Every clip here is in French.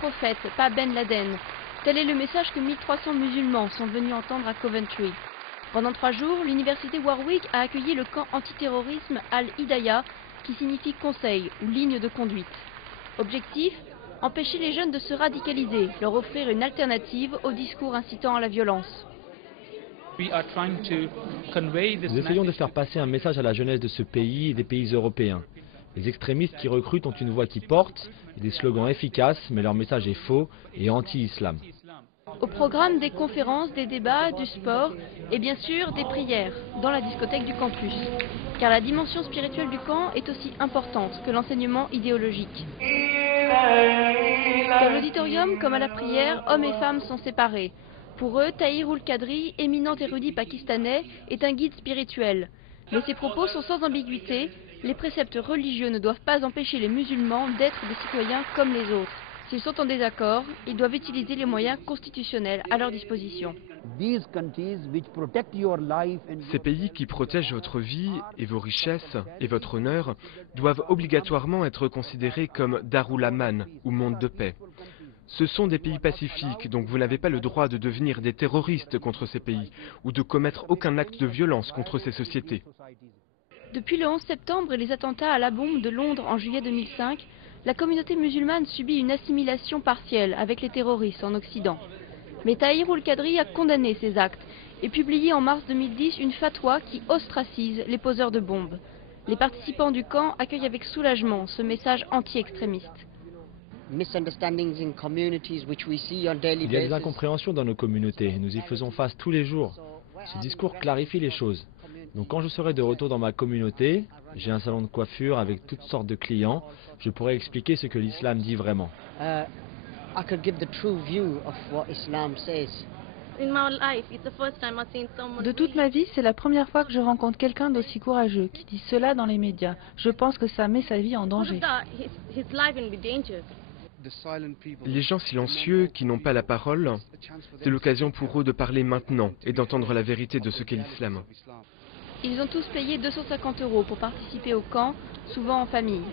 prophète, pas Ben Laden. Tel est le message que 1300 musulmans sont venus entendre à Coventry. Pendant 3 jours, l'université Warwick a accueilli le camp antiterrorisme Al-Hidayah, qui signifie conseil ou ligne de conduite. Objectif, empêcher les jeunes de se radicaliser, leur offrir une alternative au discours incitant à la violence. Nous essayons de faire passer un message à la jeunesse de ce pays et des pays européens. Les extrémistes qui recrutent ont une voix qui porte et des slogans efficaces, mais leur message est faux et anti-islam. Au programme des conférences, des débats, du sport et bien sûr des prières dans la discothèque du campus. Car la dimension spirituelle du camp est aussi importante que l'enseignement idéologique. Dans l'auditorium comme à la prière, hommes et femmes sont séparés. Pour eux, Tahir ul-Qadri, éminent érudit pakistanais, est un guide spirituel. Mais ses propos sont sans ambiguïté. Les préceptes religieux ne doivent pas empêcher les musulmans d'être des citoyens comme les autres. S'ils sont en désaccord, ils doivent utiliser les moyens constitutionnels à leur disposition. Ces pays qui protègent votre vie et vos richesses et votre honneur doivent obligatoirement être considérés comme Darul Aman ou monde de paix. Ce sont des pays pacifiques, donc vous n'avez pas le droit de devenir des terroristes contre ces pays ou de commettre aucun acte de violence contre ces sociétés. Depuis le 11 septembre et les attentats à la bombe de Londres en juillet 2005, la communauté musulmane subit une assimilation partielle avec les terroristes en Occident. Mais Tahir ul-Qadri a condamné ces actes et publié en mars 2010 une fatwa qui ostracise les poseurs de bombes. Les participants du camp accueillent avec soulagement ce message anti-extrémiste. Il y a des incompréhensions dans nos communautés, nous y faisons face tous les jours. Ce discours clarifie les choses. Donc quand je serai de retour dans ma communauté, j'ai un salon de coiffure avec toutes sortes de clients, je pourrai expliquer ce que l'islam dit vraiment. De toute ma vie, c'est la première fois que je rencontre quelqu'un d'aussi courageux, qui dit cela dans les médias. Je pense que ça met sa vie en danger. Les gens silencieux qui n'ont pas la parole, c'est l'occasion pour eux de parler maintenant et d'entendre la vérité de ce qu'est l'islam. Ils ont tous payé 250 € pour participer au camp, souvent en famille.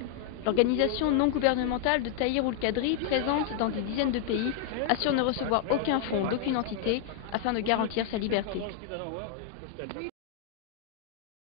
L'organisation non gouvernementale de Tahir ul-Qadri, présente dans des dizaines de pays, assure ne recevoir aucun fonds d'aucune entité afin de garantir sa liberté.